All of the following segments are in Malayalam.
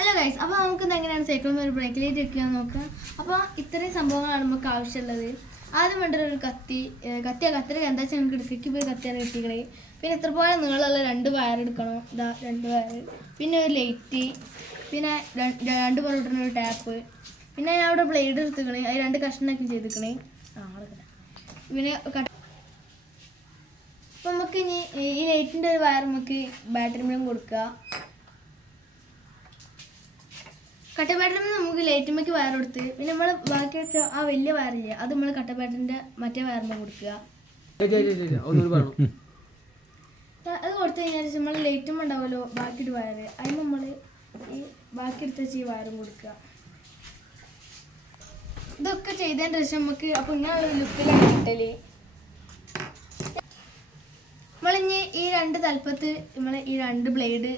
ഹലോ ഗൈസ്, അപ്പോൾ നമുക്ക് എങ്ങനെയാണ് സൈക്കിളിൽ ഒരു ബ്രേക്ക് ലൈറ്റ് വെക്കാൻ നോക്കാം. അപ്പോൾ ഇത്രയും സംഭവങ്ങളാണ് നമുക്ക് ആവശ്യമുള്ളത്. ആദ്യം വേണ്ടത് ഒരു കത്തിര എന്താ വെച്ചാൽ നമുക്ക് ഇടുക്കിക്ക് പോയി കത്തിയാണ് കിട്ടിക്കണേ. പിന്നെ ഇത്രപോലെ നീളമുള്ള 2 വയർ എടുക്കണം. ഇതാ 2 വയർ. പിന്നെ ഒരു ലൈറ്റ്, പിന്നെ 2 പൊറോട്ട ഒരു ടാപ്പ്, പിന്നെ ഞാൻ അവിടെ ബ്ലേഡ് എടുത്തിക്കണേ. അത് 2 കഷ്ണമൊക്കെ ചെയ്തിക്കണേ. പിന്നെ അപ്പോൾ നമുക്ക് ഇനി ഈ ലൈറ്റിൻ്റെ ഒരു വയർ നമുക്ക് ബാറ്ററി മേലും കൊടുക്കുക. കട്ട ബാറ്ററിന് നമുക്ക് ലൈറ്റുമ്മക്ക് വയർ കൊടുത്ത് പിന്നെ നമ്മൾ ബാക്കി വെച്ച ആ വലിയ വയറില്ലേ അത് നമ്മൾ കട്ട ബാറ്ററിൻ്റെ മറ്റേ വയറിന് കൊടുക്കുക. അത് കൊടുത്തു കഴിഞ്ഞാൽ നമ്മൾ ലൈറ്റും ഉണ്ടാവുമല്ലോ ബാക്കിയൊരു വയർ, അതിന് നമ്മൾ ഈ ബാക്കി എടുത്ത് വെച്ച് ഈ വയറും കൊടുക്കുക. ഇതൊക്കെ ചെയ്തതിന് ശേഷം നമുക്ക് അപ്പോൾ ഇങ്ങനെ ഒരു ലുക്കിലാണ് കിട്ടല്. നമ്മളിനി ഈ 2 തലപ്പത്ത് നമ്മൾ ഈ 2 ബ്ലേഡ്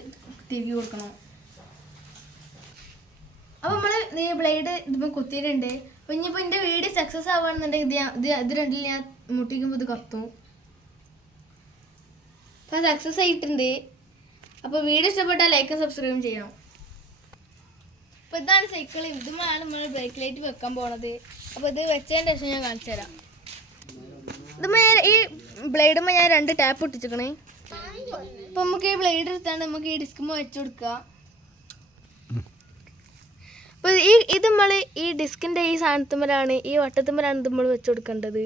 തിരികെ കൊടുക്കണം. അപ്പോൾ നമ്മൾ ഈ ബ്ലേഡ് ഇതിപ്പോൾ കുത്തിയിട്ടുണ്ട്. അപ്പോൾ ഇനിയിപ്പോൾ എൻ്റെ വീഡിയോ സക്സസ് ആവുകയാണെന്നുണ്ടെങ്കിൽ ഇത് രണ്ടിൽ ഞാൻ മുട്ടിക്കുമ്പോൾ ഇത് കത്തും. അപ്പോൾ സക്സസ് ആയിട്ടുണ്ട്. അപ്പോൾ വീഡിയോ ഇഷ്ടപ്പെട്ടാൽ ലൈക്കും സബ്സ്ക്രൈബും ചെയ്യണം. അപ്പോൾ ഇതാണ് സൈക്കിൾ. ഇതുമാണ് നമ്മൾ ബ്രേക്ക് ലൈറ്റ് വെക്കാൻ പോണത്. അപ്പോൾ ഇത് വെച്ചതിന് ശേഷം ഞാൻ കാണിച്ചു തരാം. ഇതുമ്പോൾ ഞാൻ ഈ ബ്ലേഡുമ്പോൾ ഞാൻ 2 ടാപ്പ് ഇട്ടിച്ചിക്കണേ. അപ്പോൾ നമുക്ക് ഈ ബ്ലേഡ് എടുത്താണ്ട് നമുക്ക് ഈ ഡിസ്കുമ്പോൾ വെച്ച് കൊടുക്കുക. അപ്പോൾ ഇത് നമ്മൾ ഈ ഡിസ്കിൻ്റെ ഈ സാധനത്തുമ്മലാണ് ഈ വട്ടത്തുമ്മലാണ് ഇത് നമ്മൾ വെച്ച് കൊടുക്കേണ്ടത്.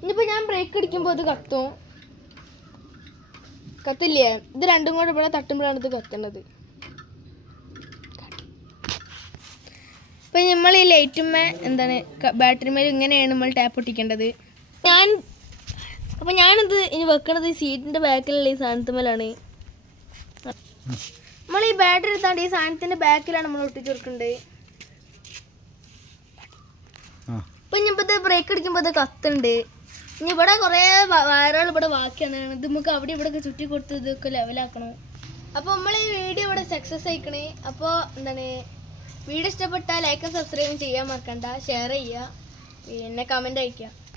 ഇനിയിപ്പോൾ ഞാൻ ബ്രേക്ക് അടിക്കുമ്പോൾ ഇത് കത്തില്ലേ, ഇത് രണ്ടും കൂടെ ഇവിടെ തട്ടുമ്പോഴാണ് ഇത് കത്തേണ്ടത്. അപ്പോൾ നമ്മൾ ഈ ലൈറ്റുമ്മേ എന്താണ് ബാറ്ററി മേൽ ഇങ്ങനെയാണ് നമ്മൾ ടാപ്പ് ഒട്ടിക്കേണ്ടത്. അപ്പോൾ ഞാനിത് ഇനി വെക്കണത് സീറ്റിൻ്റെ ബാക്കിലുള്ള ഈ സാധനത്തുമ്മലാണ്. നമ്മൾ ഈ ബാറ്ററി എടുത്താണ്ട് ഈ സാധനത്തിൻ്റെ ബാക്കിലാണ് നമ്മൾ ഒട്ടിച്ച് കൊടുക്കേണ്ടത്. അപ്പോൾ ഇനിയിപ്പോൾ ഇത് ബ്രേക്ക് അടിക്കുമ്പോൾ ഇത് കത്തുണ്ട്. ഇനി ഇവിടെ കുറേ വയറുകൾ ഇവിടെ ബാക്കിയാണ്. ഇത് നമുക്ക് അവിടെ ഇവിടെ ചുറ്റി കൊടുത്ത് ഇതൊക്കെ ലെവലാക്കണം. അപ്പോൾ നമ്മൾ ഈ വീഡിയോ ഇവിടെ സക്സസ് ആയിക്കണേ. അപ്പോൾ എന്താണ് വീഡിയോ ഇഷ്ടപ്പെട്ടാൽ ലൈക്കും സബ്സ്ക്രൈബും ചെയ്യാൻ മറക്കണ്ട, ഷെയർ ചെയ്യുക, പിന്നെ കമൻറ്റ് അയയ്ക്കുക.